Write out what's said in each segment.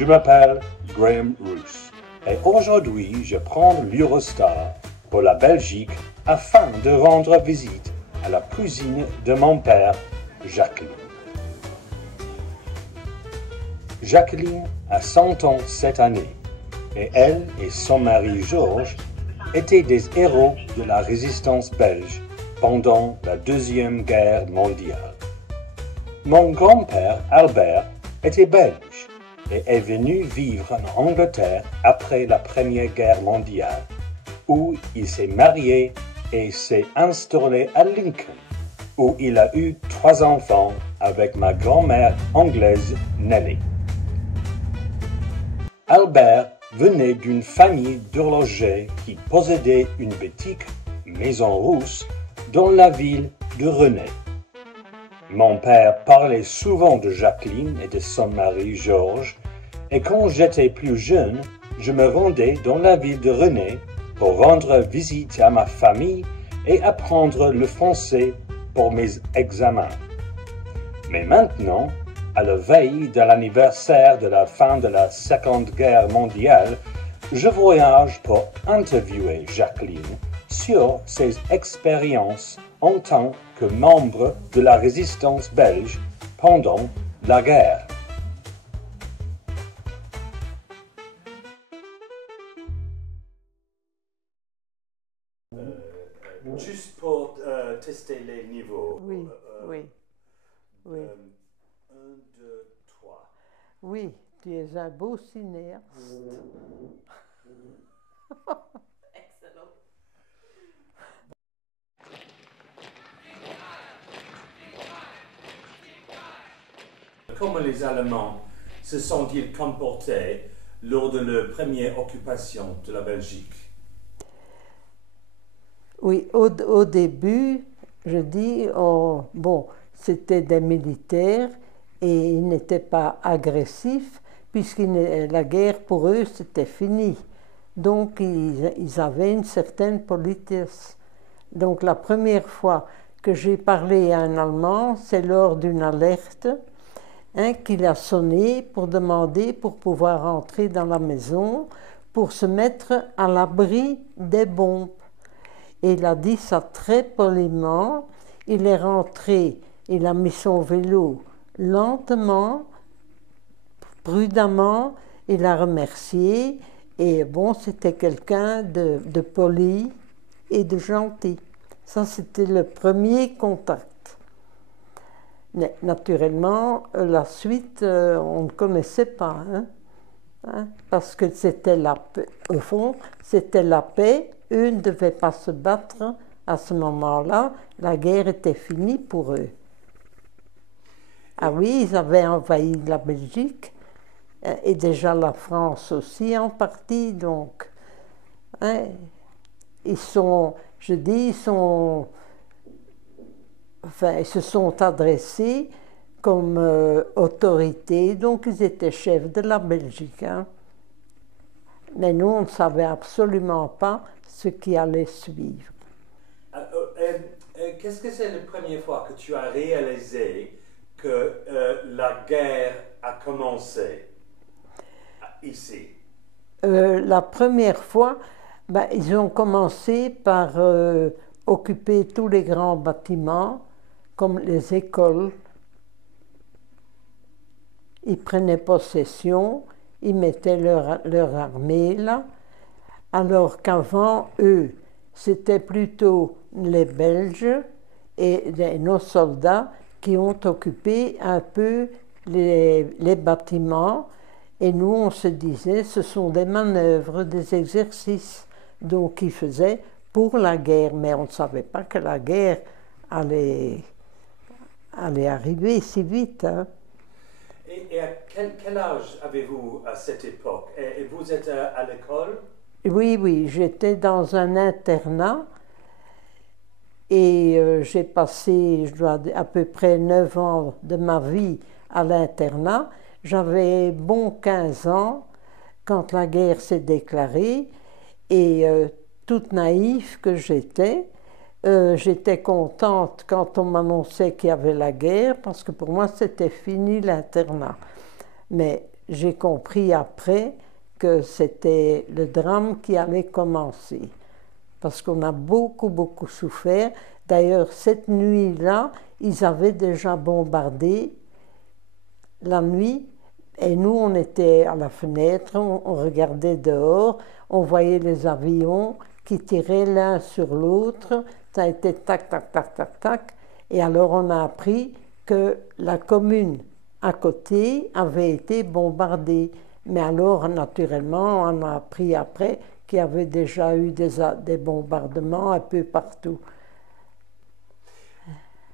Je m'appelle Graham Roos et aujourd'hui je prends l'Eurostar pour la Belgique afin de rendre visite à la cousine de mon père, Jacqueline. Jacqueline a 100 ans cette année et elle et son mari Georges étaient des héros de la résistance belge pendant la Deuxième Guerre mondiale. Mon grand-père Albert était belge et est venu vivre en Angleterre après la Première Guerre mondiale, où il s'est marié et s'est installé à Lincoln, où il a eu 3 enfants avec ma grand-mère anglaise Nelly. Albert venait d'une famille d'horlogers qui possédait une boutique, Maison Rousse, dans la ville de René. Mon père parlait souvent de Jacqueline et de son mari Georges, et quand j'étais plus jeune, je me rendais dans la ville de René pour rendre visite à ma famille et apprendre le français pour mes examens. Mais maintenant, à la veille de l'anniversaire de la fin de la Seconde Guerre mondiale, je voyage pour interviewer Jacqueline sur ses expériences en tant que membre de la résistance belge pendant la guerre. Juste pour tester les niveaux. Oui, oui, oui. 1, 2, 3. Oui, tu es un beau cinéaste. Excellent. Comment les Allemands se sont-ils comportés lors de la première occupation de la Belgique? Oui, au début, je dis, bon, c'était des militaires et ils n'étaient pas agressifs, puisque la guerre pour eux, c'était fini. Donc, ils avaient une certaine politesse. Donc, la première fois que j'ai parlé à un Allemand, c'est lors d'une alerte qu'il a sonné pour demander pour pouvoir entrer dans la maison, pour se mettre à l'abri des bombes. Et il a dit ça très poliment. Il est rentré, il a mis son vélo lentement, prudemment, il a remercié. Et bon, c'était quelqu'un de poli et de gentil. Ça, c'était le premier contact. Mais naturellement, la suite, on ne connaissait pas. Parce que c'était la paix. Au fond, c'était la paix. Eux ne devaient pas se battre à ce moment-là. La guerre était finie pour eux. Ah oui, ils avaient envahi la Belgique et déjà la France aussi en partie. Donc, ils sont, je dis, ils se sont adressés comme autorité. Donc, ils étaient chefs de la Belgique. Mais nous, on ne savait absolument pas ce qui allait suivre. Qu'est-ce que c'est la première fois que tu as réalisé que la guerre a commencé ici? La première fois, ils ont commencé par occuper tous les grands bâtiments, comme les écoles. Ils prenaient possession, ils mettaient leur armée là, alors qu'avant, eux, c'était plutôt les Belges et nos soldats qui ont occupé un peu les bâtiments. Et nous, on se disait, ce sont des manœuvres, des exercices, donc ils faisaient pour la guerre. Mais on ne savait pas que la guerre allait arriver si vite. Et à quel âge avez-vous à cette époque? Et vous êtes à l'école? Oui, j'étais dans un internat et j'ai passé, je dois dire, à peu près 9 ans de ma vie à l'internat. J'avais bon 15 ans quand la guerre s'est déclarée et toute naïve que j'étais contente quand on m'annonçait qu'il y avait la guerre parce que pour moi c'était fini l'internat. Mais j'ai compris après que c'était le drame qui allait commencer. Parce qu'on a beaucoup, beaucoup souffert. D'ailleurs, cette nuit-là, ils avaient déjà bombardé la nuit. Et nous, on était à la fenêtre, on regardait dehors, on voyait les avions qui tiraient l'un sur l'autre. Ça a été tac, tac, tac, tac, tac. Et alors, on a appris que la commune à côté avait été bombardée. Mais alors, naturellement, on a appris après qu'il y avait déjà eu des bombardements un peu partout.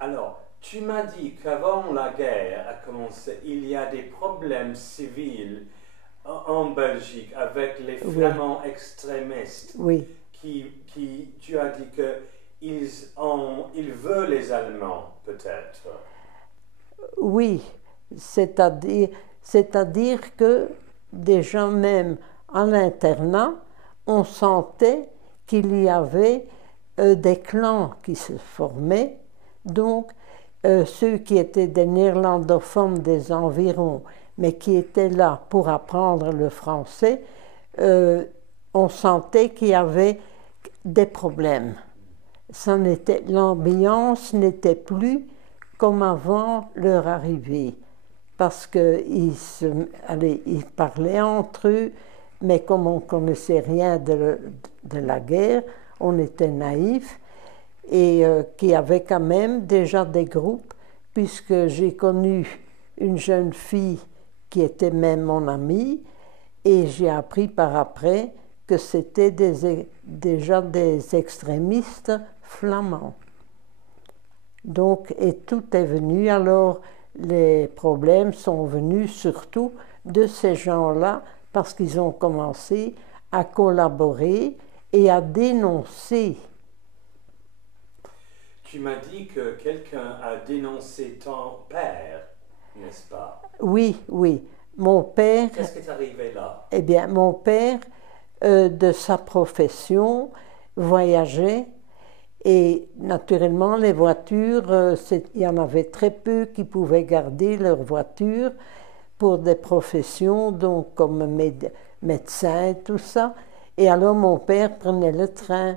Alors, tu m'as dit qu'avant la guerre a commencé, il y a des problèmes civils en Belgique avec les Flamands extrémistes. Oui. Tu as dit qu'ils veulent les Allemands, peut-être. Oui, c'est-à-dire que des gens même à l'internat, on sentait qu'il y avait des clans qui se formaient. Donc, ceux qui étaient des néerlandophones des environs, mais qui étaient là pour apprendre le français, on sentait qu'il y avait des problèmes. L'ambiance n'était plus comme avant leur arrivée, parce qu'ils parlaient entre eux, mais comme on ne connaissait rien de la guerre, on était naïfs, et qu'il y avait quand même déjà des groupes, puisque j'ai connu une jeune fille qui était même mon amie, et j'ai appris par après que c'était déjà des extrémistes flamands. Donc, et tout est venu, alors les problèmes sont venus surtout de ces gens-là, parce qu'ils ont commencé à collaborer et à dénoncer. Tu m'as dit que quelqu'un a dénoncé ton père, n'est-ce pas? Oui, oui. Mon père... Qu'est-ce qui est arrivé là? Eh bien, mon père, de sa profession, voyageait. Et naturellement, les voitures, il y en avait très peu qui pouvaient garder leur voiture pour des professions, donc comme médecin et tout ça. Et alors mon père prenait le train.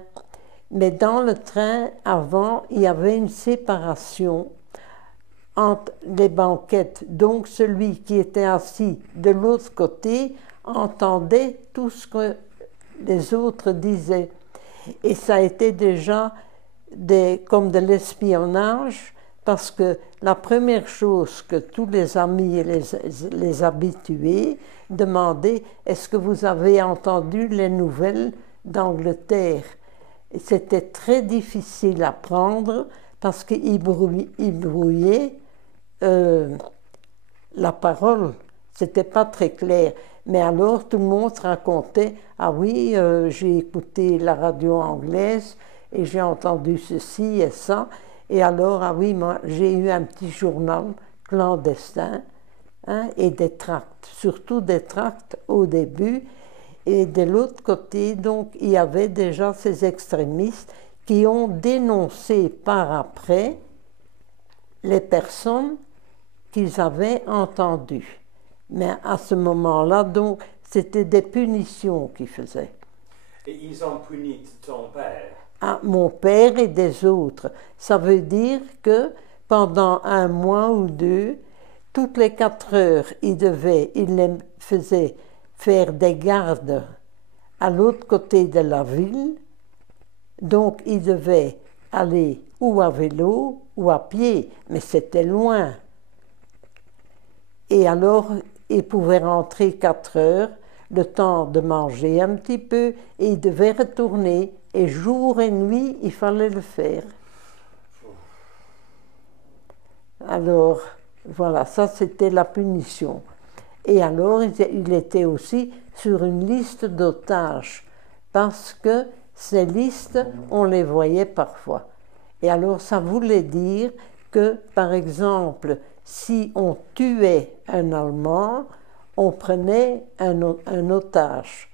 Mais dans le train, avant, il y avait une séparation entre les banquettes. Donc celui qui était assis de l'autre côté entendait tout ce que les autres disaient. Et ça a été déjà comme de l'espionnage, parce que la première chose que tous les amis et les habitués demandaient, est-ce que vous avez entendu les nouvelles d'Angleterre? Et c'était très difficile à prendre parce qu'il brouillait la parole. C'était pas très clair. Mais alors tout le monde racontait, ah oui, j'ai écouté la radio anglaise et j'ai entendu ceci et ça. Et alors, ah oui, moi, j'ai eu un petit journal clandestin, hein, et des tracts, surtout des tracts au début. Et de l'autre côté, donc, il y avait déjà ces extrémistes qui ont dénoncé par après les personnes qu'ils avaient entendues. Mais à ce moment-là, donc, c'était des punitions qu'ils faisaient. Et ils ont puni ton père? À mon père et des autres. Ça veut dire que pendant un mois ou deux, toutes les 4 heures, il les faisait faire des gardes à l'autre côté de la ville. Donc, il devait aller ou à vélo ou à pied, mais c'était loin. Et alors, il pouvait rentrer 4 heures, le temps de manger un petit peu, et il devait retourner. Et jour et nuit, il fallait le faire. Alors, voilà, ça c'était la punition. Et alors, il était aussi sur une liste d'otages, parce que ces listes, on les voyait parfois. Et alors, ça voulait dire que, par exemple, si on tuait un Allemand, on prenait un otage,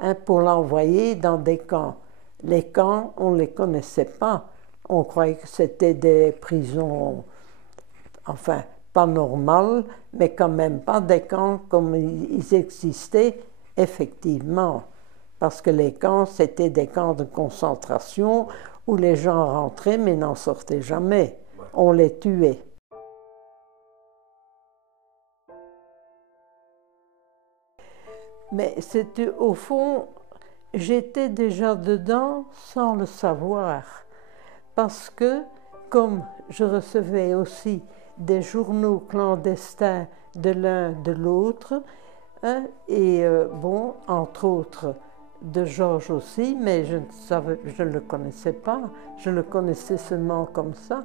hein, pour l'envoyer dans des camps. Les camps, on ne les connaissait pas. On croyait que c'était des prisons, enfin, pas normales, mais quand même pas des camps comme ils existaient effectivement. Parce que les camps, c'était des camps de concentration où les gens rentraient mais n'en sortaient jamais. On les tuait. Mais c'était au fond, j'étais déjà dedans sans le savoir. Parce que, comme je recevais aussi des journaux clandestins de l'un de l'autre, hein, et bon, entre autres de Georges aussi, mais je ne le connaissais pas, je le connaissais seulement comme ça,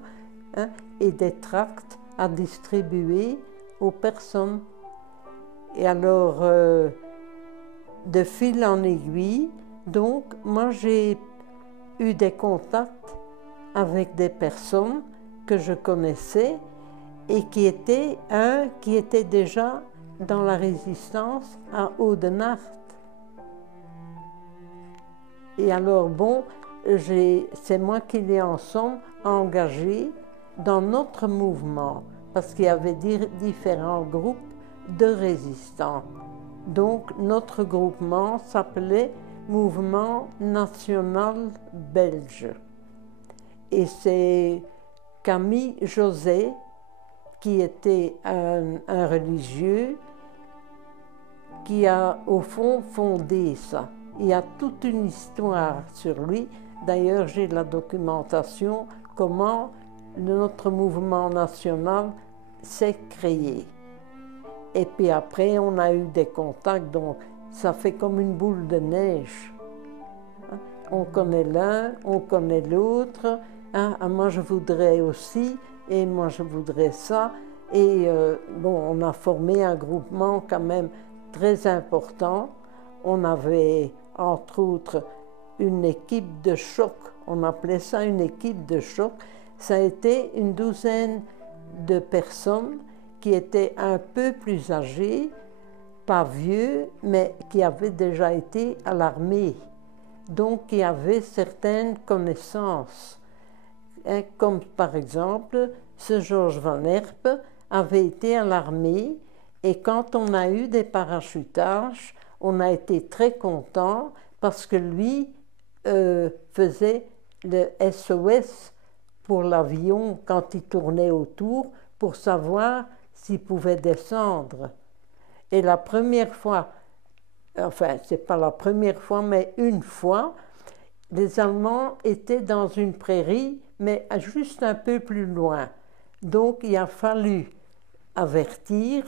hein, et des tracts à distribuer aux personnes. Et alors, de fil en aiguille, donc moi j'ai eu des contacts avec des personnes que je connaissais et qui étaient déjà dans la résistance à Oudenaarde. Et alors bon, c'est moi qui l'ai en somme engagé dans notre mouvement, parce qu'il y avait différents groupes de résistants. Donc notre groupement s'appelait Mouvement National Belge. Et c'est Camille José, qui était un religieux, qui a au fond fondé ça. Il y a toute une histoire sur lui. D'ailleurs, j'ai la documentation, comment notre mouvement national s'est créé. Et puis après, on a eu des contacts, donc ça fait comme une boule de neige. On connaît l'un, on connaît l'autre. Hein, moi, je voudrais aussi, et moi, je voudrais ça. Et bon, on a formé un groupement quand même très important. On avait, entre autres, une équipe de choc. On appelait ça une équipe de choc. Ça a été une douzaine de personnes qui étaient un peu plus âgés, pas vieux, mais qui avaient déjà été à l'armée, donc qui avaient certaines connaissances. Hein, comme par exemple, ce Georges Van Herpe avait été à l'armée, et quand on a eu des parachutages, on a été très contents parce que lui faisait le SOS pour l'avion quand il tournait autour pour savoir s'il pouvait descendre. Et la première fois, enfin, c'est pas la première fois, mais une fois, les Allemands étaient dans une prairie, mais juste un peu plus loin. Donc, il a fallu avertir,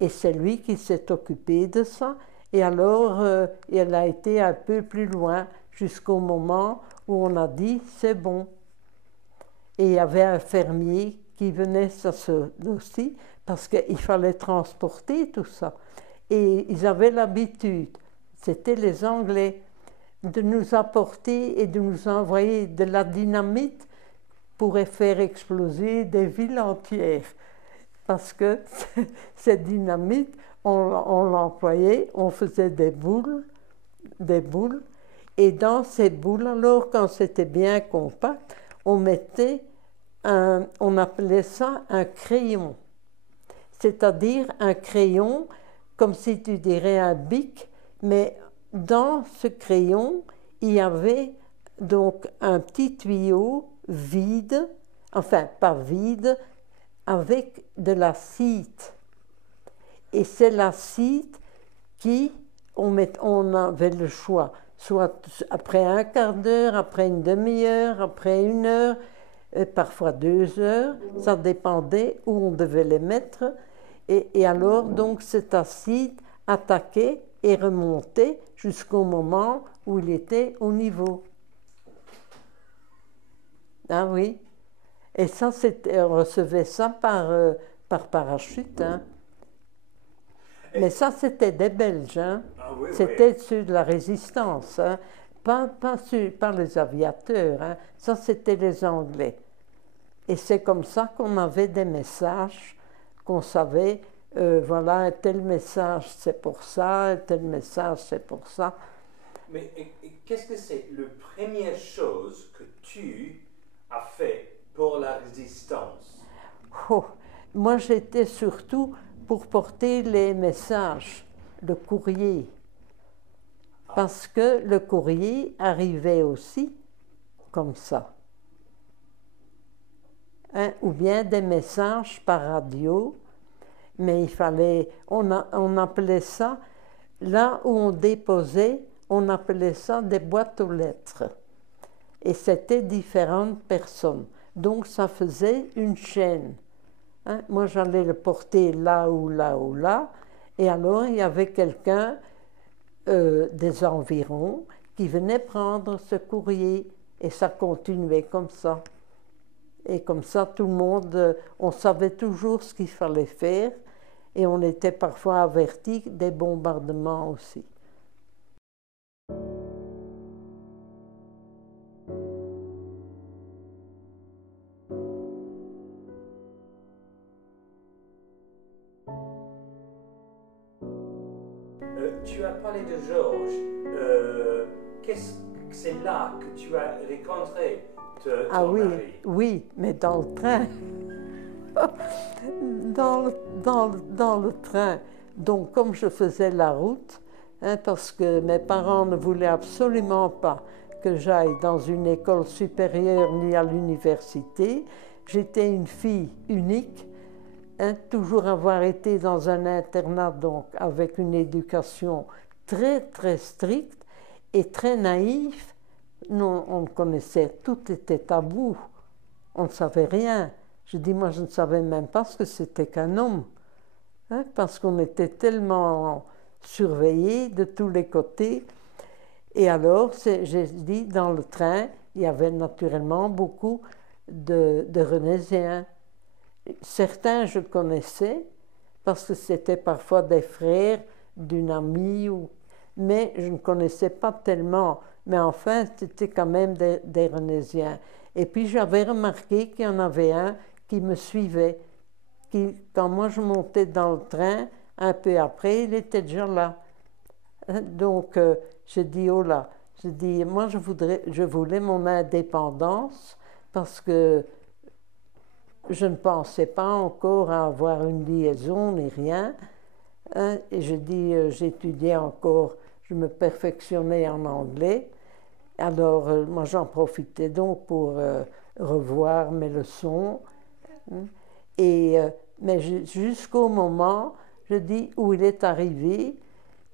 et c'est lui qui s'est occupé de ça. Et alors, il a été un peu plus loin, jusqu'au moment où on a dit « c'est bon ». Et il y avait un fermier qui venait aussi, parce qu'il fallait transporter tout ça. Et ils avaient l'habitude, c'était les Anglais, de nous apporter et de nous envoyer de la dynamite pour faire exploser des villes entières. Parce que cette dynamite, on l'employait, on faisait des boules, et dans ces boules, alors quand c'était bien compact, on mettait on appelait ça un crayon. C'est-à-dire un crayon, comme si tu dirais un bic, mais dans ce crayon, il y avait donc un petit tuyau vide, enfin pas vide, avec de l'acide. Et c'est l'acide qui, on avait le choix, soit après un quart d'heure, après une demi-heure, après une heure, parfois 2 heures, ça dépendait où on devait les mettre. Et alors, donc, cet acide attaquait et remontait jusqu'au moment où il était au niveau. Ah oui. Et ça, on recevait ça par parachute. Hein. Mais ça, c'était des Belges. Hein. Ah oui, c'était oui. ceux de la résistance. Hein. Pas les aviateurs. Hein. Ça, c'était les Anglais. Et c'est comme ça qu'on avait des messages, qu'on savait, voilà, un tel message c'est pour ça, un tel message c'est pour ça. Mais qu'est-ce que c'est la première chose que tu as fait pour la résistance? Oh, moi j'étais surtout pour porter les messages, le courrier. Parce que le courrier arrivait aussi comme ça. Hein, ou bien des messages par radio, mais il fallait, on appelait ça, là où on déposait, on appelait ça des boîtes aux lettres. Et c'était différentes personnes. Donc ça faisait une chaîne. Hein, moi j'allais le porter là ou là ou là, et alors il y avait quelqu'un des environs qui venait prendre ce courrier, et ça continuait comme ça. Et comme ça, tout le monde, on savait toujours ce qu'il fallait faire, et on était parfois avertis des bombardements aussi. Tu as parlé de Georges. Qu'est-ce que c'est là que tu as rencontré ton oui, mari? oui, mais dans le train. dans le train. Donc, comme je faisais la route, hein, parce que mes parents ne voulaient absolument pas que j'aille dans une école supérieure ni à l'université, j'étais une fille unique, hein, toujours avoir été dans un internat, donc avec une éducation très, très stricte et très naïve. Non, on connaissait, tout était tabou, on ne savait rien. Je dis, moi, je ne savais même pas ce que c'était qu'un homme, hein, parce qu'on était tellement surveillés de tous les côtés. Et alors, j'ai dit, dans le train, il y avait naturellement beaucoup de Renésiens. Certains, je connaissais, parce que c'était parfois des frères d'une amie, mais je ne connaissais pas tellement. Mais enfin, c'était quand même des Renésiens. Et puis, j'avais remarqué qu'il y en avait un qui me suivait, qui, quand moi je montais dans le train, un peu après, il était déjà là. Donc, je dis, oh là, je dis, moi je voulais mon indépendance parce que je ne pensais pas encore à avoir une liaison ni rien. Hein, et je dis, j'étudiais encore, je me perfectionnais en anglais. Alors, moi j'en profitais donc pour revoir mes leçons. Et, mais jusqu'au moment, je dis, où il est arrivé,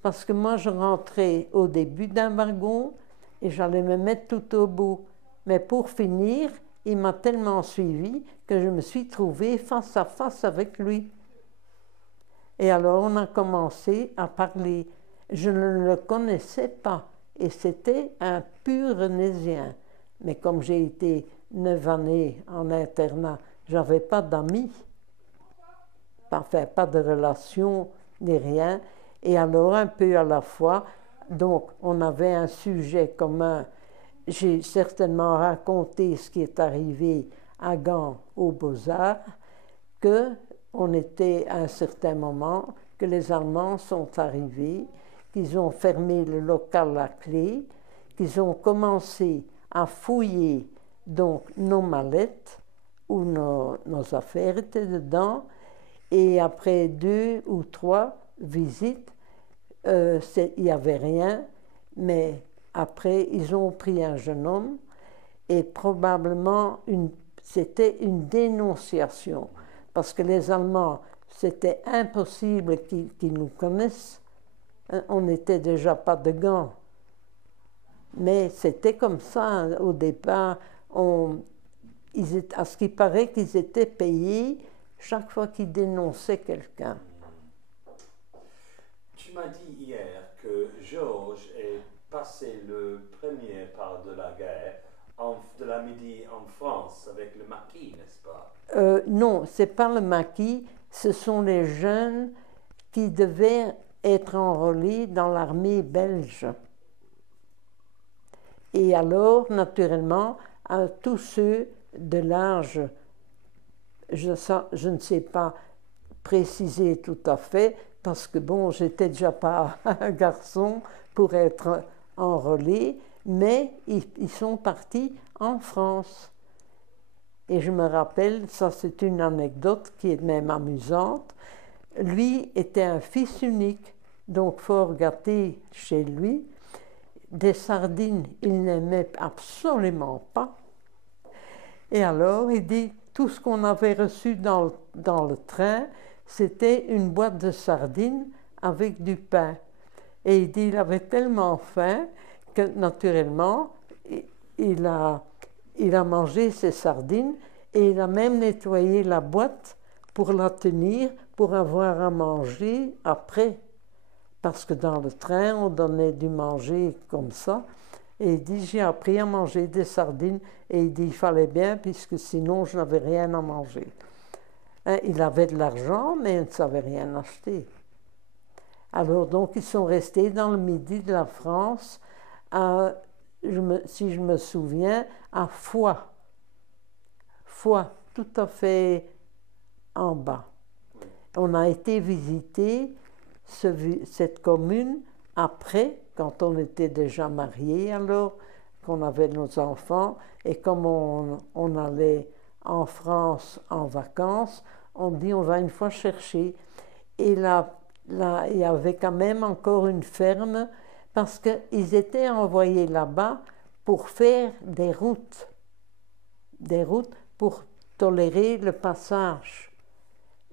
parce que moi je rentrais au début d'un wagon et j'allais me mettre tout au bout. Mais pour finir, il m'a tellement suivi que je me suis trouvée face à face avec lui. Et alors on a commencé à parler. Je ne le connaissais pas et c'était un pur Renésien. Mais comme j'ai été 9 années en internat, j'avais pas d'amis, enfin pas de relation ni rien. Et alors un peu à la fois, donc on avait un sujet commun. J'ai certainement raconté ce qui est arrivé à Gand aux Beaux-Arts, qu'on était à un certain moment, que les Allemands sont arrivés, qu'ils ont fermé le local à clé, qu'ils ont commencé à fouiller donc nos mallettes, où nos affaires étaient dedans, et après 2 ou 3 visites, il n'y avait rien, mais après, ils ont pris un jeune homme et probablement c'était une dénonciation parce que les Allemands, c'était impossible qu'ils nous connaissent. On n'était déjà pas de Gand. Mais c'était comme ça au départ. À ce qui paraît qu'ils étaient payés chaque fois qu'ils dénonçaient quelqu'un. Tu m'as dit hier que Georges est passé le premier part de la guerre de la Midi en France avec le maquis, n'est-ce pas? Non, c'est pas le maquis, ce sont les jeunes qui devaient être enrôlés dans l'armée belge. Et alors, naturellement, à tous ceux de l'âge, je ne sais pas préciser tout à fait, parce que bon, j'étais déjà pas un garçon pour être enrôlé, mais ils sont partis en France. Et je me rappelle, ça c'est une anecdote qui est même amusante, lui était un fils unique, donc fort gâté chez lui. Des sardines, il n'aimait absolument pas. Et alors, il dit, tout ce qu'on avait reçu dans le train, c'était une boîte de sardines avec du pain. Et il dit, il avait tellement faim que, naturellement, il a mangé ses sardines et il a même nettoyé la boîte pour la tenir, pour avoir à manger après. Parce que dans le train, on donnait du manger comme ça. Et il dit, j'ai appris à manger des sardines. Et il dit, il fallait bien, puisque sinon, je n'avais rien à manger. Hein, il avait de l'argent, mais il ne savait rien acheter. Alors, donc, ils sont restés dans le midi de la France, si je me souviens, à Foix. Foix, tout à fait en bas. On a été visiter cette commune après, quand on était déjà mariés, alors qu'on avait nos enfants, et comme on allait en France en vacances, on dit on va une fois chercher. Et là, il y avait quand même encore une ferme, parce qu'ils étaient envoyés là-bas pour faire des routes pour tolérer le passage.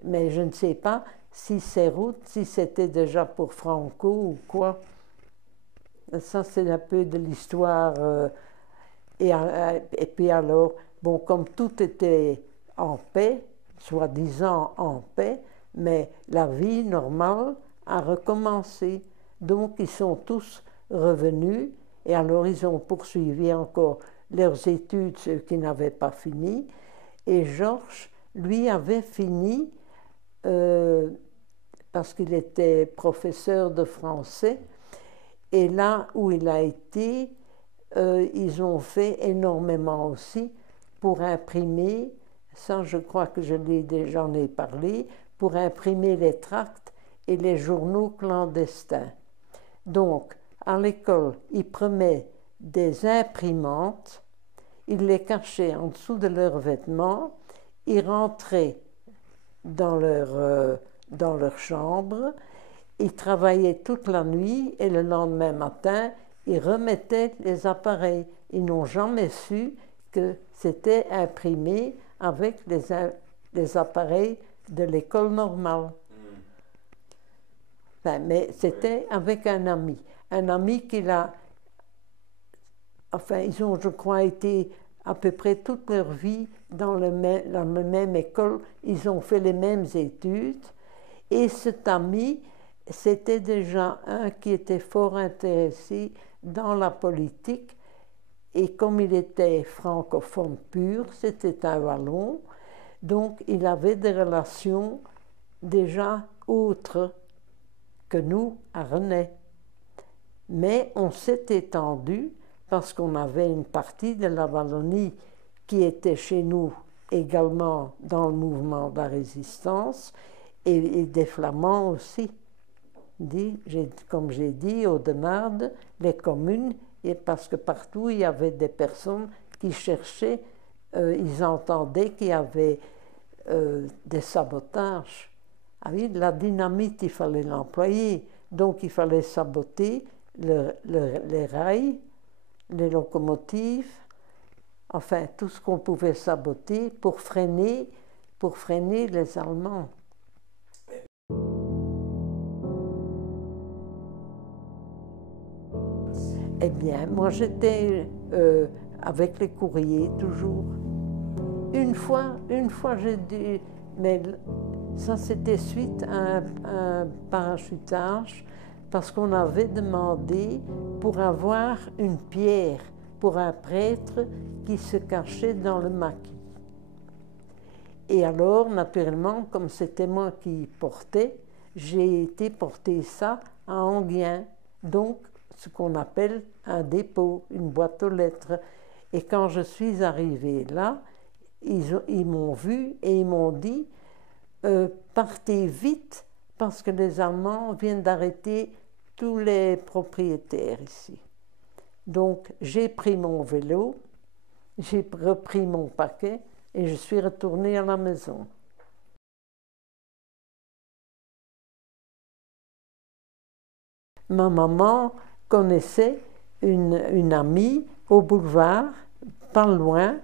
Mais je ne sais pas si ces routes, si c'était déjà pour Franco ou quoi. Ça, c'est un peu de l'histoire. Et puis alors, bon, comme tout était en paix, soi-disant en paix, mais la vie normale a recommencé. Donc, ils sont tous revenus et alors ils ont poursuivi encore leurs études, ceux qui n'avaient pas fini. Et Georges, lui, avait fini parce qu'il était professeur de français. Et là où il a été, ils ont fait énormément aussi pour imprimer, ça je crois que j'en ai parlé, pour imprimer les tracts et les journaux clandestins. Donc, à l'école, ils prenaient des imprimantes, ils les cachaient en dessous de leurs vêtements, ils rentraient dans leur chambre, ils travaillaient toute la nuit et le lendemain matin, ils remettaient les appareils. Ils n'ont jamais su que c'était imprimé avec les appareils de l'école normale. Enfin, mais c'était avec un ami qu'il a... Enfin, ils ont, je crois, été à peu près toute leur vie dans la même école. Ils ont fait les mêmes études. Et cet ami, c'était déjà un qui était fort intéressé dans la politique. Et comme il était francophone pur, c'était un Wallon, donc il avait des relations déjà autres que nous à Rennes. Mais on s'est étendu parce qu'on avait une partie de la Wallonie qui était chez nous également dans le mouvement de la résistance et des Flamands aussi. Comme j'ai dit, Audenarde, les communes, et parce que partout il y avait des personnes qui cherchaient, ils entendaient qu'il y avait des sabotages. Ah oui, la dynamite, il fallait l'employer, donc il fallait saboter les rails, les locomotives, enfin tout ce qu'on pouvait saboter pour freiner les Allemands. Eh bien, moi j'étais avec les courriers toujours. Une fois j'ai dû, mais ça c'était suite à un parachutage, parce qu'on avait demandé pour avoir une pierre pour un prêtre qui se cachait dans le maquis. Et alors, naturellement, comme c'était moi qui portais, j'ai été porter ça à Enghien, donc ce qu'on appelle un dépôt, une boîte aux lettres. Et quand je suis arrivée là, ils m'ont vu et ils m'ont dit partez vite parce que les Allemands viennent d'arrêter tous les propriétaires ici. Donc j'ai pris mon vélo, j'ai repris mon paquet, et je suis retournée à la maison. Ma maman connaissait une amie au boulevard, pas loin,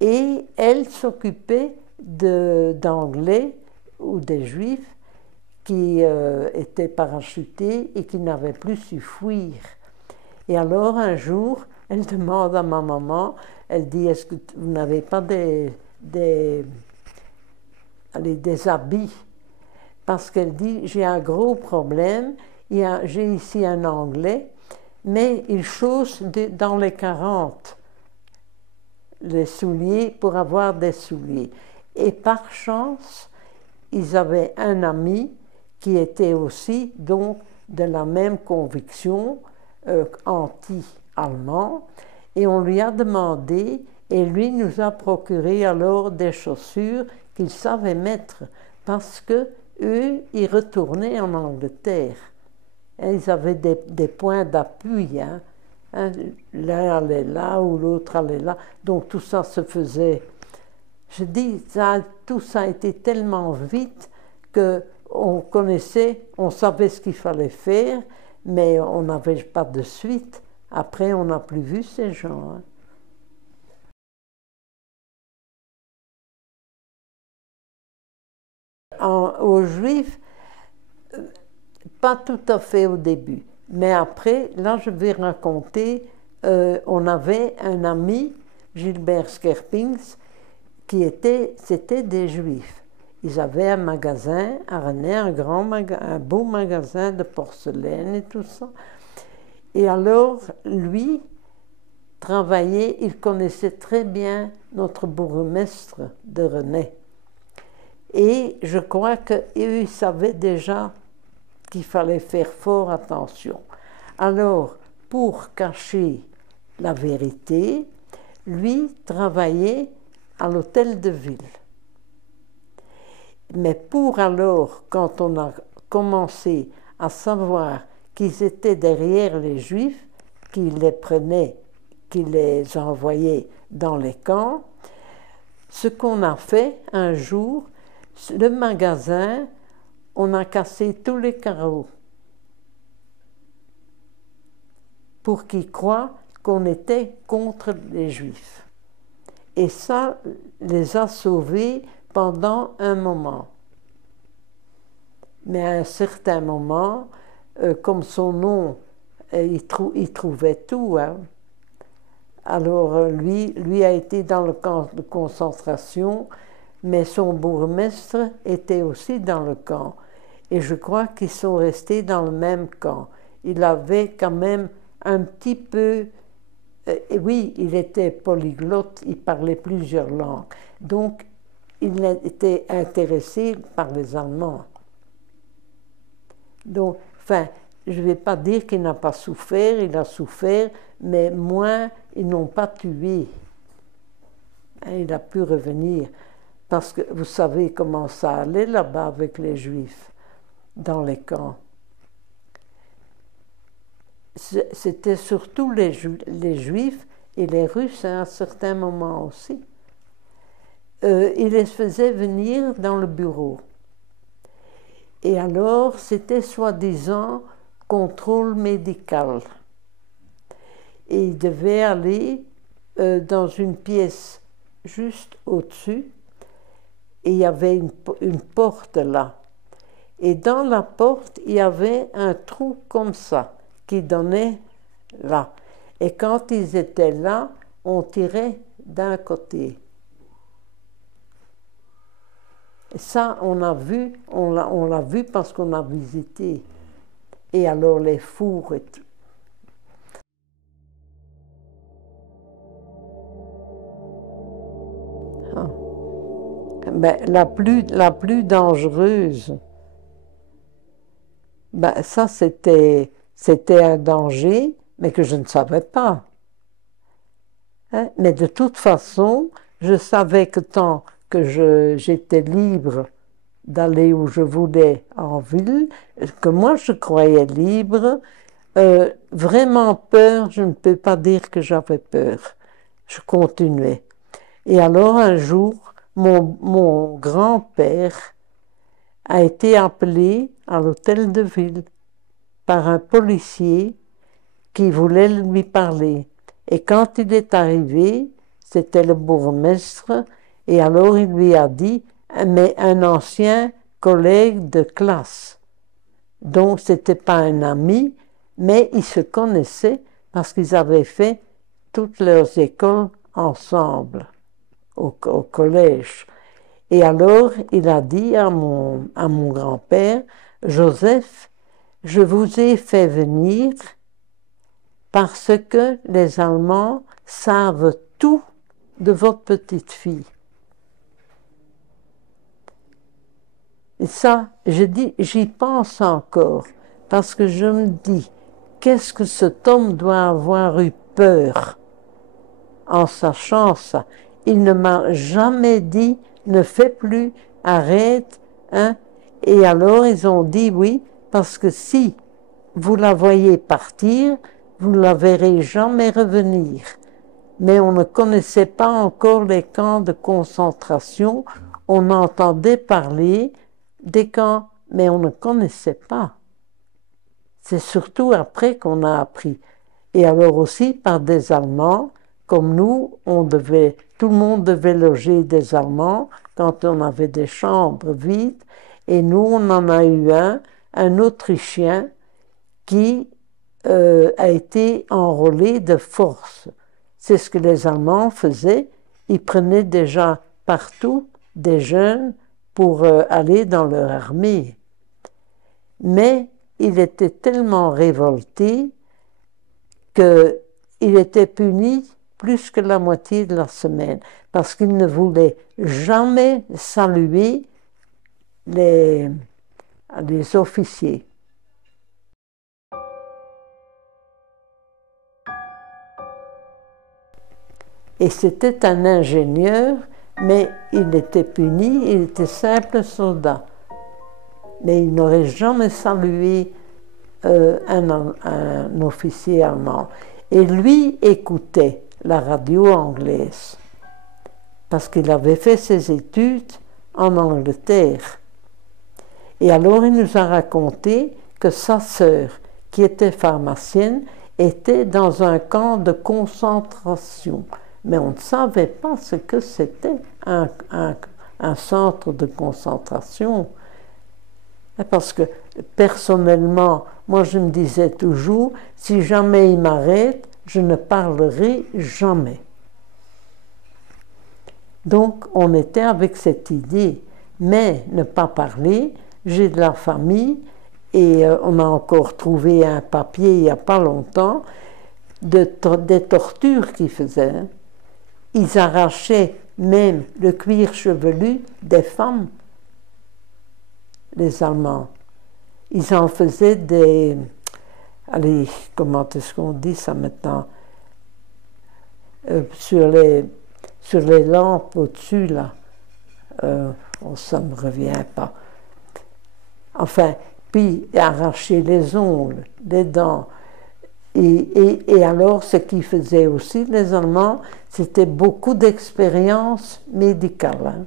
et elle s'occupait d'Anglais ou des Juifs qui étaient parachutés et qui n'avaient plus su fuir. Et alors un jour, elle demande à ma maman, elle dit, est-ce que vous n'avez pas des habits? Parce qu'elle dit, j'ai un gros problème, j'ai ici un Anglais, mais il chausse dans les 40 les souliers pour avoir des souliers. Et par chance, ils avaient un ami qui était aussi donc de la même conviction, anti-allemand, et on lui a demandé, et lui nous a procuré alors des chaussures qu'il savait mettre, parce que eux, ils retournaient en Angleterre. Et ils avaient des points d'appui, hein. L'un allait là ou l'autre allait là, donc tout ça se faisait. Je dis, tout ça a été tellement vite qu'on connaissait, on savait ce qu'il fallait faire, mais on n'avait pas de suite. Après, on n'a plus vu ces gens. Hein. Aux Juifs, pas tout à fait au début, mais après, là je vais raconter, on avait un ami, Gilbert Skerpings, c'était des Juifs. Ils avaient un magasin à Rennes, un beau magasin de porcelaine et tout ça. Et alors, lui travaillait, il connaissait très bien notre bourgmestre de Rennes. Et je crois qu'eux savaient déjà qu'il fallait faire fort attention. Alors, pour cacher la vérité, lui travaillait à l'hôtel de ville. Mais quand on a commencé à savoir qu'ils étaient derrière les Juifs, qu'ils les prenaient, qu'ils les envoyaient dans les camps, ce qu'on a fait un jour, le magasin, on a cassé tous les carreaux pour qu'ils croient qu'on était contre les Juifs. Et ça les a sauvés pendant un moment. Mais à un certain moment, comme son nom, il trouvait tout. Hein. Alors lui a été dans le camp de concentration, mais son bourgmestre était aussi dans le camp. Et je crois qu'ils sont restés dans le même camp. Il avait quand même un petit peu... oui, il était polyglotte, il parlait plusieurs langues. Donc, il était intéressé par les Allemands. Donc, enfin, je ne vais pas dire qu'il n'a pas souffert, il a souffert, mais moins, ils n'ont pas tué. Hein, il a pu revenir. Parce que vous savez comment ça allait là-bas avec les Juifs, dans les camps. C'était surtout les Juifs et les Russes à un certain moment aussi. Ils les faisaient venir dans le bureau. Et alors, c'était soi-disant contrôle médical. Et ils devaient aller dans une pièce juste au-dessus, et il y avait une porte là. Et dans la porte, il y avait un trou comme ça, qui donnait là. Et quand ils étaient là, on tirait d'un côté. Et ça, on l'a vu parce qu'on a visité. Et alors les fours et tout. Ah. Ben, la plus dangereuse, ben, ça c'était un danger, mais que je ne savais pas. Hein? Mais de toute façon, je savais que tant que j'étais libre d'aller où je voulais en ville, que moi je croyais libre, vraiment peur, je ne peux pas dire que j'avais peur. Je continuais. Et alors un jour, mon grand-père a été appelé à l'hôtel de ville par un policier qui voulait lui parler. Et quand il est arrivé, c'était le bourgmestre, et alors il lui a dit, mais un ancien collègue de classe. Donc ce n'était pas un ami, mais ils se connaissaient parce qu'ils avaient fait toutes leurs écoles ensemble au collège. Et alors il a dit à mon grand-père, Joseph, je vous ai fait venir parce que les Allemands savent tout de votre petite fille. Et ça, j'y pense encore, parce que je me dis, qu'est-ce que cet homme doit avoir eu peur en sachant ça. Il ne m'a jamais dit, ne fais plus, arrête, hein. Et alors ils ont dit oui, parce que si vous la voyez partir, vous ne la verrez jamais revenir. Mais on ne connaissait pas encore les camps de concentration, on entendait parler des camps, mais on ne connaissait pas. C'est surtout après qu'on a appris. Et alors aussi par des Allemands, comme nous, tout le monde devait loger des Allemands quand on avait des chambres vides. Et nous, on en a eu un Autrichien qui a été enrôlé de force. C'est ce que les Allemands faisaient. Ils prenaient déjà partout des jeunes pour aller dans leur armée. Mais il était tellement révolté qu'il était puni plus que la moitié de la semaine, parce qu'il ne voulait jamais saluer les officiers. Et c'était un ingénieur, mais il était puni, il était simple soldat. Mais il n'aurait jamais salué un officier allemand. Et lui écoutait la radio anglaise, parce qu'il avait fait ses études en Angleterre. Et alors il nous a raconté que sa sœur, qui était pharmacienne, était dans un camp de concentration. Mais on ne savait pas ce que c'était un centre de concentration. Parce que personnellement, moi je me disais toujours, si jamais il m'arrête, je ne parlerai jamais. Donc on était avec cette idée, mais ne pas parler. J'ai de la famille et on a encore trouvé un papier il n'y a pas longtemps des tortures qu'ils faisaient. Ils arrachaient même le cuir chevelu des femmes, les Allemands. Ils en faisaient des... Allez, comment est-ce qu'on dit ça maintenant? Sur les lampes au-dessus, là. Ça ne me revient pas. Enfin, puis arracher les ongles, les dents. Et alors, ce qu'ils faisaient aussi, les Allemands, c'était beaucoup d'expériences médicales. Hein.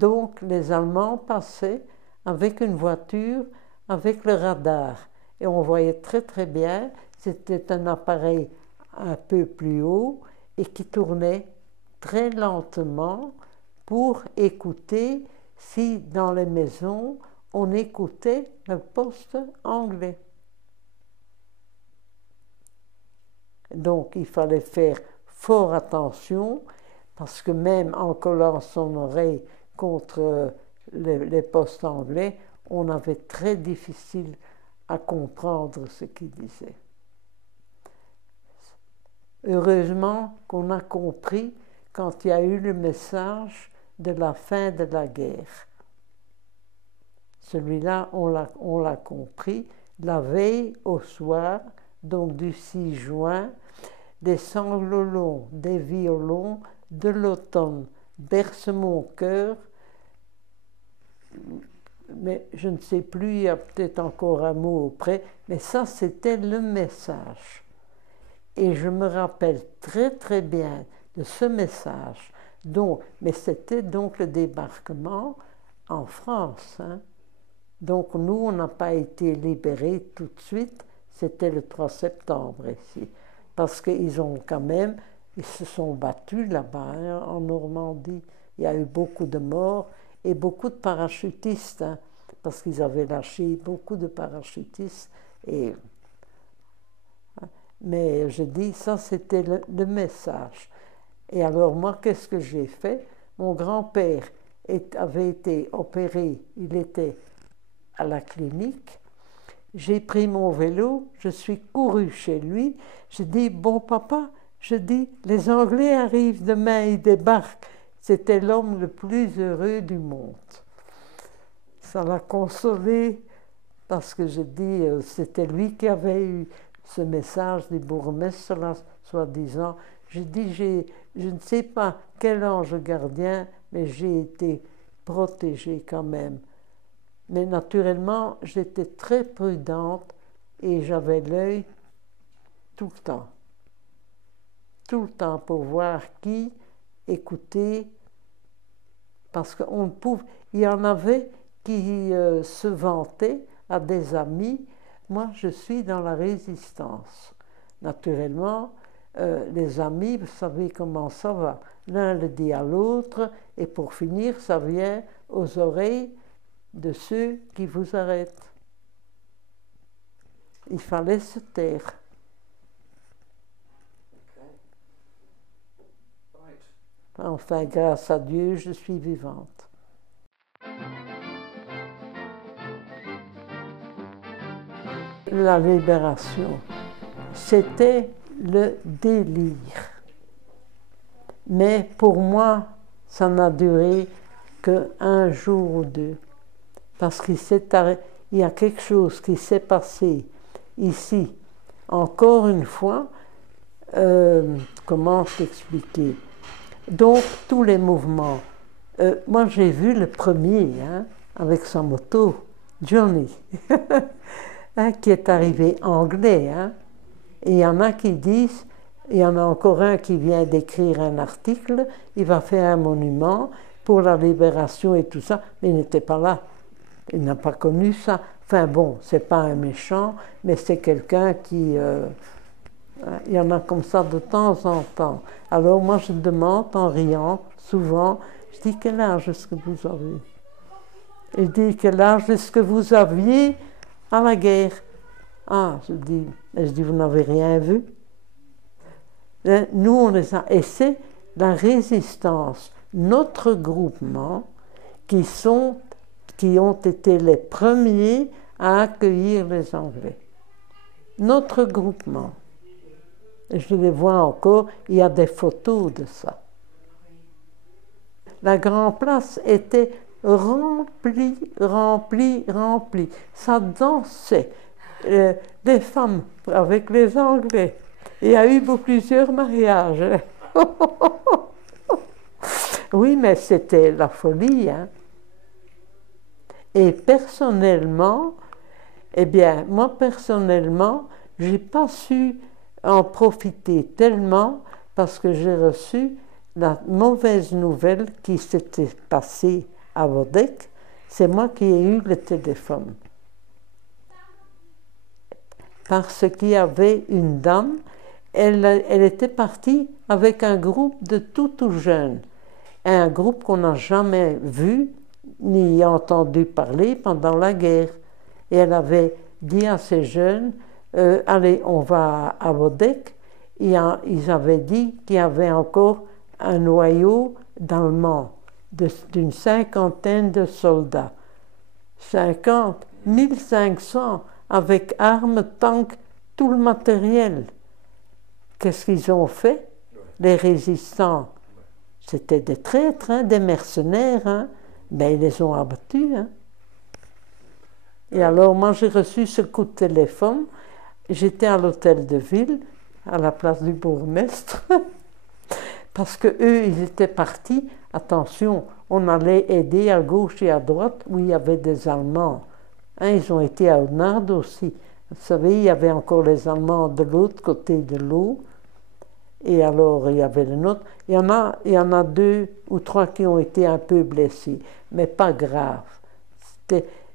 Donc, les Allemands passaient avec une voiture, avec le radar. Et on voyait très très bien, c'était un appareil un peu plus haut et qui tournait très lentement pour écouter si dans les maisons on écoutait le poste anglais. Donc il fallait faire fort attention parce que même en collant son oreille contre les postes anglais, on avait très difficile à comprendre ce qu'ils disaient. Heureusement qu'on a compris quand il y a eu le message de la fin de la guerre. Celui-là, on l'a compris la veille au soir, donc du 6 juin, des sanglots longs, des violons de l'automne bercent mon cœur. mais je ne sais plus, il y a peut-être encore un mot auprès, mais ça c'était le message. Et je me rappelle très très bien de ce message. Donc, mais c'était donc le débarquement en France. Hein. Donc nous, on n'a pas été libérés tout de suite, c'était le 3 septembre ici. Parce qu'ils ont quand même, ils se sont battus là-bas, hein, en Normandie. Il y a eu beaucoup de morts et beaucoup de parachutistes, hein, parce qu'ils avaient lâché beaucoup de parachutistes. Et, mais je dis, ça c'était le message. Et alors moi, qu'est-ce que j'ai fait? Mon grand-père avait été opéré, il était à la clinique. J'ai pris mon vélo, je suis couru chez lui. Je dis, bon papa, je dis, les Anglais arrivent demain, ils débarquent. C'était l'homme le plus heureux du monde. Ça l'a consolé parce que je dis, c'était lui qui avait eu ce message du bourgmestre, soi-disant. Je dis, je ne sais pas quel ange gardien, mais j'ai été protégée quand même. Mais naturellement, j'étais très prudente et j'avais l'œil tout le temps pour voir qui écouter, parce qu'on pouvait, il y en avait qui se vantaient à des amis, moi je suis dans la résistance. Naturellement, les amis, vous savez comment ça va, l'un le dit à l'autre, et pour finir, ça vient aux oreilles de ceux qui vous arrêtent. Il fallait se taire. Enfin, grâce à Dieu, je suis vivante. La libération, c'était le délire. Mais pour moi, ça n'a duré qu'un jour ou deux. Parce qu'il y a quelque chose qui s'est passé ici. Encore une fois, comment t'expliquer? Donc, tous les mouvements. Moi, j'ai vu le premier, hein, avec sa moto, Johnny, hein, qui est arrivé anglais. Hein. Et il y en a qui disent, il y en a encore un qui vient d'écrire un article, il va faire un monument pour la libération et tout ça, mais il n'était pas là. Il n'a pas connu ça. Enfin bon, c'est pas un méchant, mais c'est quelqu'un qui... il y en a comme ça de temps en temps. Alors moi je demande en riant, souvent, je dis quel âge est-ce que vous avez? Il dit quel âge est-ce que vous aviez à la guerre? Ah, je dis vous n'avez rien vu? Nous on les a... Et c'est la résistance, notre groupement, qui ont été les premiers à accueillir les Anglais. Notre groupement. Je les vois encore, il y a des photos de ça. La Grande Place était remplie, remplie, remplie. Ça dansait. Des femmes avec les Anglais. Il y a eu plusieurs mariages. Oui, mais c'était la folie, hein. Et personnellement, eh bien, moi personnellement, j'ai pas su en profiter tellement parce que j'ai reçu la mauvaise nouvelle qui s'était passée à Vodek. C'est moi qui ai eu le téléphone. Parce qu'il y avait une dame, elle était partie avec un groupe de tout jeunes. Un groupe qu'on n'a jamais vu ni entendu parler pendant la guerre. Et elle avait dit à ces jeunes, allez, on va à Vodek. Ils avaient dit qu'il y avait encore un noyau d'Allemands, d'une cinquantaine de soldats. 50, 1500, avec armes, tanks, tout le matériel. Qu'est-ce qu'ils ont fait? Les résistants, c'était des traîtres, hein, des mercenaires, hein. Ben, ils les ont abattus. Hein. Et alors, moi, j'ai reçu ce coup de téléphone. J'étais à l'hôtel de ville, à la place du bourgmestre. parce que eux, ils étaient partis, attention, on allait aider à gauche et à droite où il y avait des Allemands. Hein, ils ont été à Oudenarde aussi. Vous savez, il y avait encore les Allemands de l'autre côté de l'eau. Et alors, il y avait le nôtre. Il y en a 2 ou 3 qui ont été un peu blessés, mais pas grave.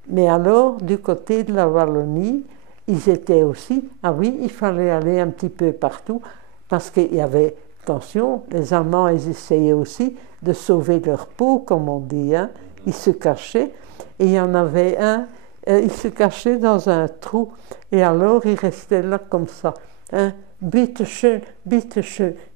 Mais alors, du côté de la Wallonie, ils étaient aussi, ah oui, il fallait aller un petit peu partout, parce qu'il y avait, attention, les Allemands, ils essayaient aussi de sauver leur peau, comme on dit, hein. Ils se cachaient, et il y en avait un, il se cachait dans un trou, et alors il restait là comme ça, hein. Bitte schön,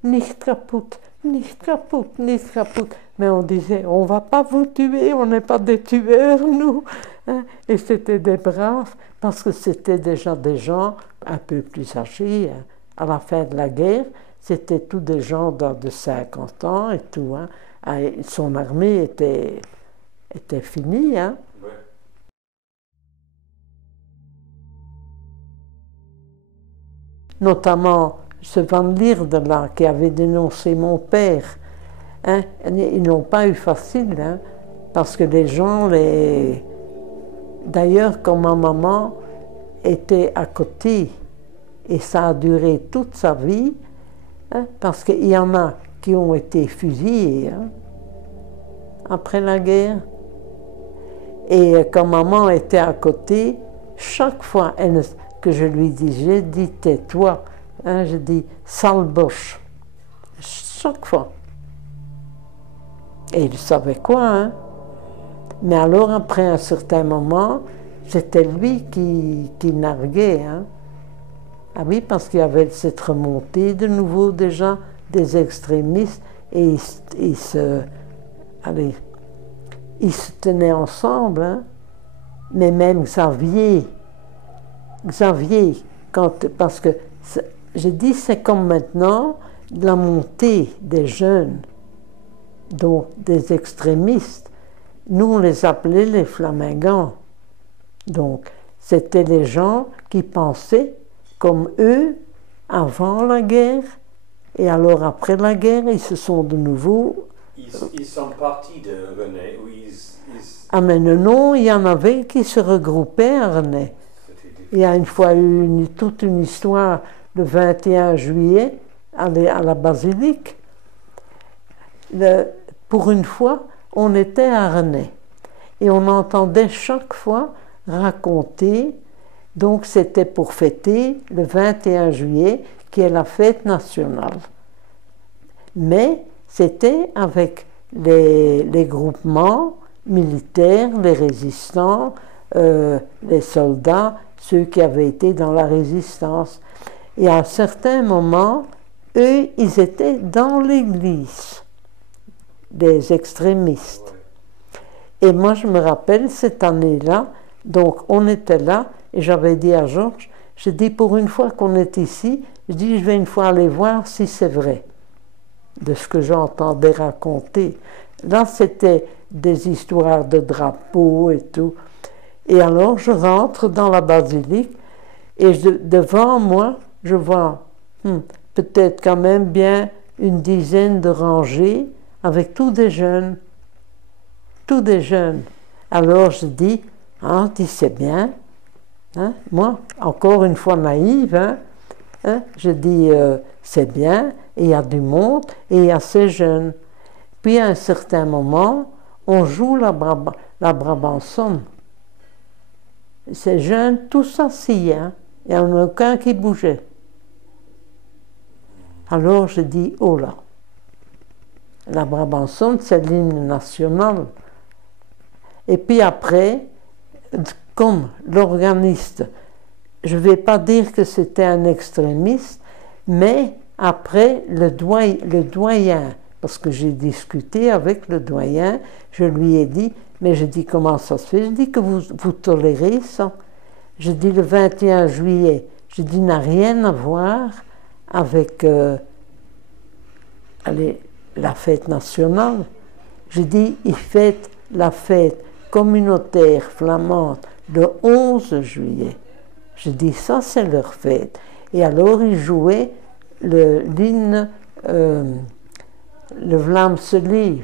nicht kaputt, nicht kaputt, nicht kaputt. Mais on disait, on ne va pas vous tuer, on n'est pas des tueurs, nous. Hein? Et c'était des braves, parce que c'était déjà des gens un peu plus âgés. Hein? À la fin de la guerre, c'était tous des gens de 50 ans et tout. Hein? Son armée était finie. Hein? Ouais. Notamment ce Van Lierde là qui avait dénoncé mon père, hein, ils n'ont pas eu facile, hein, parce que les gens, d'ailleurs quand ma maman était à côté, et ça a duré toute sa vie, hein, parce qu'il y en a qui ont été fusillés, hein, après la guerre, et quand maman était à côté, chaque fois que je lui disais, dis tais-toi, hein, je dis Salbosch, chaque fois. Et il savait quoi, hein. Mais alors, après un certain moment, c'était lui qui narguait, hein. Ah oui, parce qu'il y avait cette remontée de nouveau déjà des extrémistes, et ils se tenaient ensemble, hein. Mais même Xavier, parce que je dis c'est comme maintenant la montée des jeunes, donc des extrémistes. Nous on les appelait les flamingants. Donc c'était les gens qui pensaient comme eux avant la guerre, et alors après la guerre ils se sont de nouveau. Ils sont partis de René. Ah mais non, il y en avait qui se regroupaient à René. Il y a une fois eu toute une histoire le 21 juillet à la basilique. Pour une fois, on était à René et on entendait chaque fois raconter, donc c'était pour fêter le 21 juillet qui est la fête nationale. Mais c'était avec les groupements militaires, les résistants, les soldats, ceux qui avaient été dans la résistance. Et à un certain moment, eux, ils étaient dans l'église des extrémistes. Et moi, je me rappelle, cette année-là, donc on était là, et j'avais dit à Georges, je dis, pour une fois qu'on est ici, je dis, je vais une fois aller voir si c'est vrai, de ce que j'entendais raconter. Là, c'était des histoires de drapeaux et tout. Et alors, je rentre dans la basilique, et devant moi, je vois peut-être quand même bien une dizaine de rangées avec tous des jeunes. Tous des jeunes. Alors je dis, ah, c'est bien. Hein? Moi, encore une fois naïve, hein? Je dis, c'est bien, et il y a du monde, et il y a ces jeunes. Puis à un certain moment, on joue la Brabançonne. Ces jeunes, tous assis, hein? Il n'y en a aucun qui bougeait. Alors je dis, oh là, la Brabançonne, c'est l'hymne national. Et puis après, comme l'organiste, je ne vais pas dire que c'était un extrémiste, mais après, le doyen, parce que j'ai discuté avec le doyen, je lui ai dit, mais je dis, comment ça se fait? Je dis que vous tolérez ça. Je dis, le 21 juillet, je dis, n'a rien à voir avec la fête nationale. Je dis, ils fêtent la fête communautaire flamande le 11 juillet. Je dis, ça c'est leur fête. Et alors ils jouaient l'hymne le Vlaamse-Lie,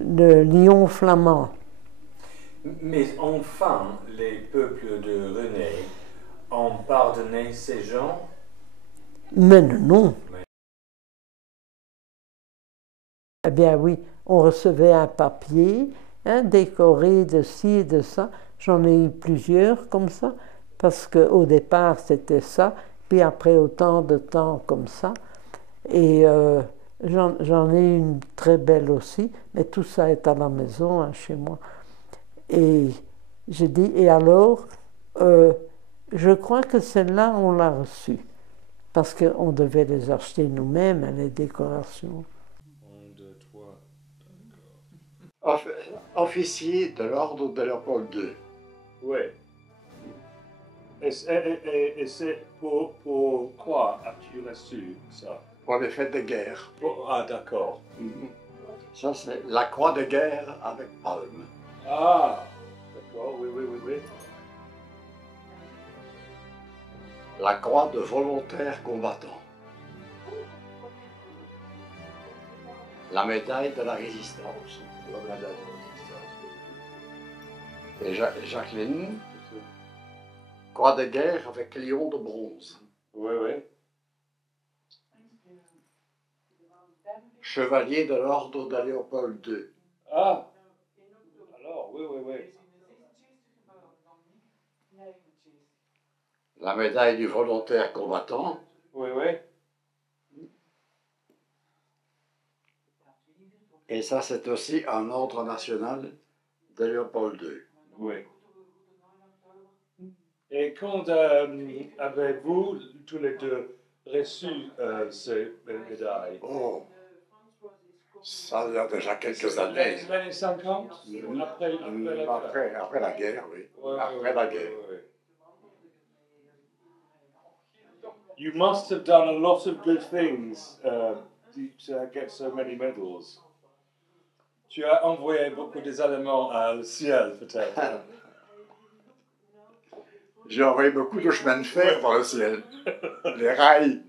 le lion flamand. Mais enfin, les peuples de René ont pardonné ces gens? Mais non. Eh bien oui, on recevait un papier, décoré de ci et de ça. J'en ai eu plusieurs comme ça, parce qu'au départ c'était ça, puis après autant de temps comme ça. Et j'en ai une très belle aussi, mais tout ça est à la maison, chez moi. Et j'ai dit, et alors, je crois que celle-là, on l'a reçue, parce qu'on devait les acheter nous-mêmes, les décorations. 1, 2, 3, Officier de l'ordre de Léopold II. oui. Et c'est pourquoi as-tu reçu ça? Pour les fêtes de guerre. Ah, d'accord. Ça, c'est la croix de guerre avec palme. Ah, d'accord, oui, oui, oui, oui. La croix de volontaire combattant. La médaille de la résistance. Et Jacqueline, croix de guerre avec lion de bronze. Oui, oui. Chevalier de l'ordre de Léopold II. Ah, alors, oui, oui, oui. La médaille du volontaire combattant. Oui, oui. Et ça, c'est aussi un ordre national de Léopold II. Oui. Et quand avez-vous tous les deux reçu ces médailles? Oh, ça il y a déjà quelques années. Les années 50? Après la guerre? Après la guerre, oui. Ouais, Après la guerre. ouais. You must have done a lot of good things to get so many medals. Tu as envoyé beaucoup des Allemands au ciel, peut-être. J'ai envoyé beaucoup de chemins de fer par le ciel. Les rails,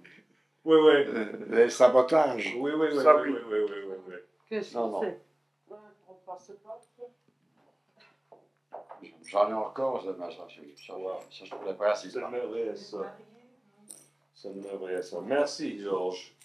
Oui, oui. les sabotages. Oui, oui, oui, Ça, oui, oui, oui, oui, oui. Qu'est-ce Non, que non. c'est? J'en ai encore, ça, je ne pas si C'est merveilleux, ça. C'est merveilleux, ça. Merci, Georges.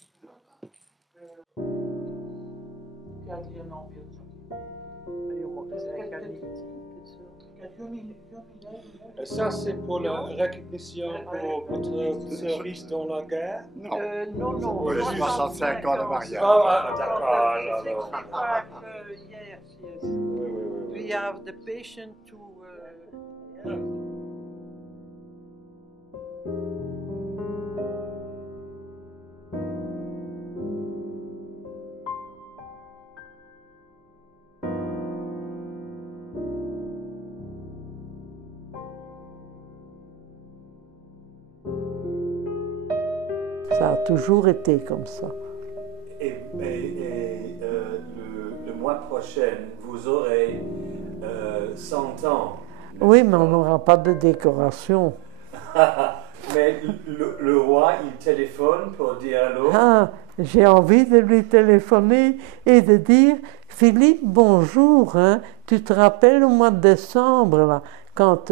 Et ça, c'est pour la récognition pour votre service dans la guerre? Non. Non, non. Pour les 65 ans de mariage. Ah, d'accord, alors. Yes, yes. Oui, oui, oui. We have the patient to... Ça a toujours été comme ça. Et le mois prochain, vous aurez 100 ans. Oui, mais on n'aura pas de décoration. Mais le roi, il téléphone pour dire allô? Ah, j'ai envie de lui téléphoner et de dire, Philippe, bonjour, hein, tu te rappelles au mois de décembre, là, quand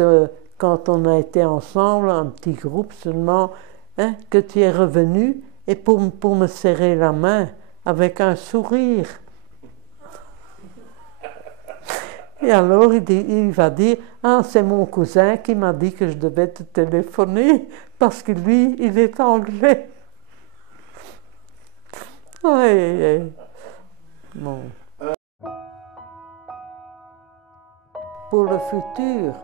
on a été ensemble, un petit groupe seulement, hein, que tu es revenu et pour me serrer la main avec un sourire. Et alors il va dire, ah, c'est mon cousin qui m'a dit que je devais te téléphoner parce que lui, il est anglais. Oui. Bon. Pour le futur,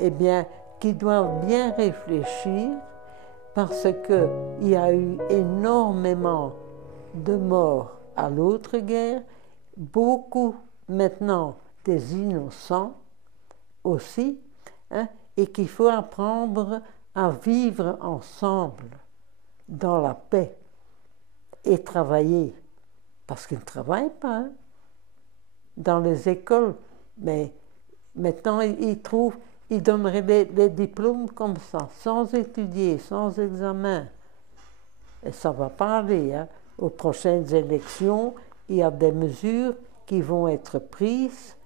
eh bien, qu'ils doivent bien réfléchir parce qu'il y a eu énormément de morts à l'autre guerre, beaucoup maintenant des innocents aussi, hein, et qu'il faut apprendre à vivre ensemble dans la paix et travailler, parce qu'ils ne travaillent pas hein, dans les écoles, mais maintenant ils donneraient les diplômes comme ça, sans étudier, sans examen. Et ça ne va pas aller. Hein. Aux prochaines élections, il y a des mesures qui vont être prises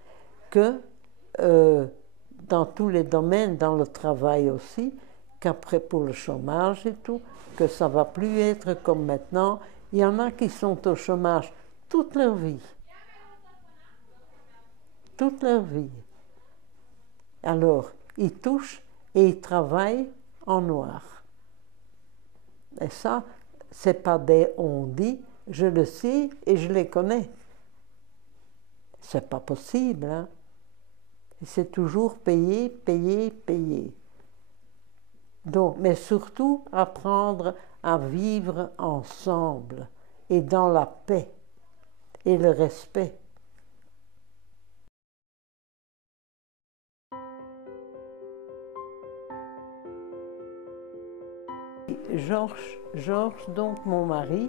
que dans tous les domaines, dans le travail aussi, qu'après pour le chômage et tout, que ça ne va plus être comme maintenant. Il y en a qui sont au chômage toute leur vie. Toute leur vie. Alors, ils touchent et ils travaillent en noir. Et ça, c'est pas des on-dit, je le sais et je les connais. C'est pas possible, hein. C'est toujours payer, payer, payer. Donc, mais surtout apprendre à vivre ensemble et dans la paix et le respect. Georges, donc mon mari,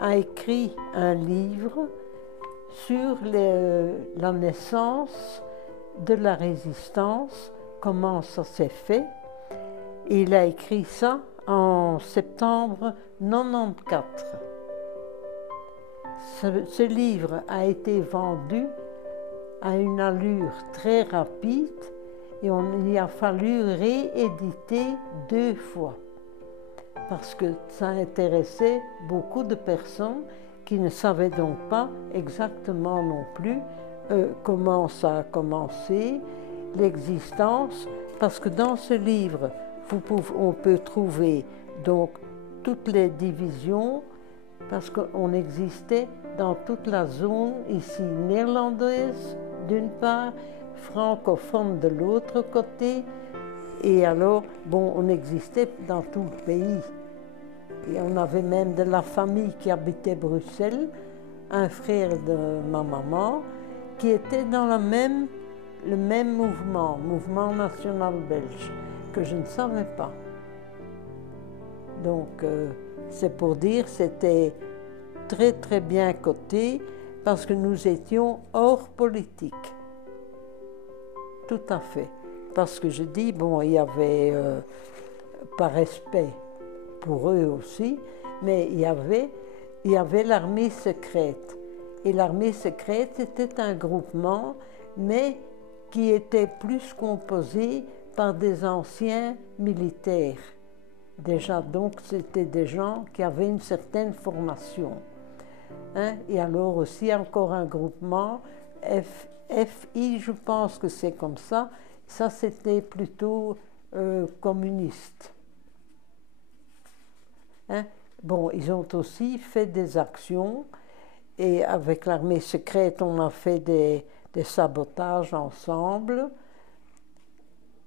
a écrit un livre sur la naissance de la résistance, comment ça s'est fait. Il a écrit ça en septembre 1994. Ce livre a été vendu à une allure très rapide et il a fallu rééditer 2 fois parce que ça intéressait beaucoup de personnes qui ne savaient donc pas exactement non plus comment ça a commencé, l'existence, parce que dans ce livre, on peut trouver donc toutes les divisions, parce qu'on existait dans toute la zone ici néerlandaise d'une part, francophone de l'autre côté, et alors, bon, on existait dans tout le pays. Et on avait même de la famille qui habitait Bruxelles, un frère de ma maman, qui était dans le même mouvement national belge, que je ne savais pas. Donc, c'est pour dire, c'était très très bien coté, parce que nous étions hors politique. Tout à fait. Parce que je dis, bon, il y avait, par respect pour eux aussi, mais il y avait l'armée secrète. Et l'armée secrète était un groupement, mais qui était plus composé par des anciens militaires. Déjà, donc, c'était des gens qui avaient une certaine formation. Hein? Et alors aussi, encore un groupement, FI, je pense que c'est comme ça. Ça, c'était plutôt communiste. Hein? Bon, ils ont aussi fait des actions et avec l'armée secrète, on a fait des sabotages ensemble.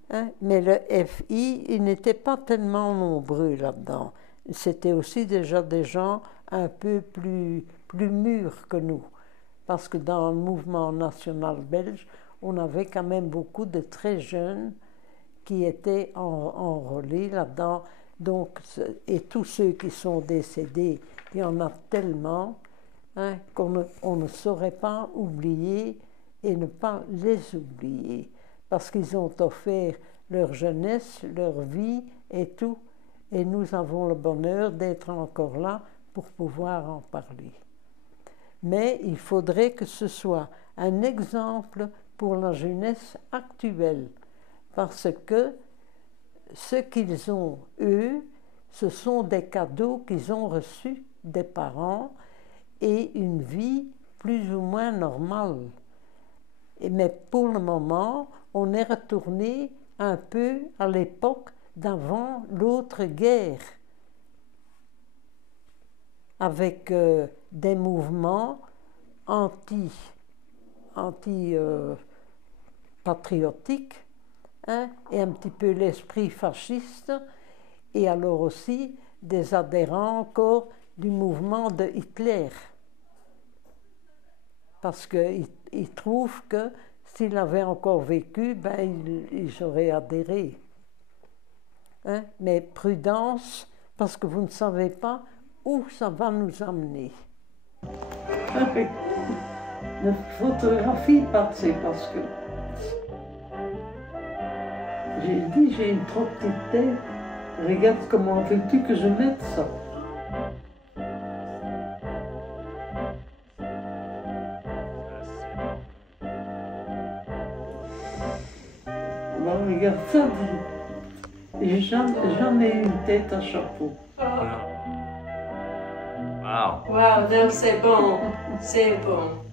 Hein? Mais le FI, ils n'étaient pas tellement nombreux là-dedans. C'était aussi déjà des gens un peu plus mûrs que nous. Parce que dans le mouvement national belge, on avait quand même beaucoup de très jeunes qui étaient enrôlés là-dedans. Donc, et tous ceux qui sont décédés, il y en a tellement hein, qu'on ne saurait pas oublier et ne pas les oublier. Parce qu'ils ont offert leur jeunesse, leur vie et tout. Et nous avons le bonheur d'être encore là pour pouvoir en parler. Mais il faudrait que ce soit un exemple pour la jeunesse actuelle, parce que ce qu'ils ont, eux, ce sont des cadeaux qu'ils ont reçus des parents et une vie plus ou moins normale. Mais pour le moment, on est retourné un peu à l'époque d'avant l'autre guerre, avec des mouvements anti-patriotiques, hein, et un petit peu l'esprit fasciste, et alors aussi des adhérents encore du mouvement de Hitler. Parce qu'ils trouvent que s'il avait encore vécu, ben, il aurait adhéré. Hein? Mais prudence, parce que vous ne savez pas où ça va nous amener. La photographie passée parce que j'ai dit j'ai une trop petite tête. Regarde comment veux-tu que je mette ça. Bon, regarde ça. J'ai jamais eu une tête à chapeau. Oh. Wow. Wow, non, c'est bon. C'est bon.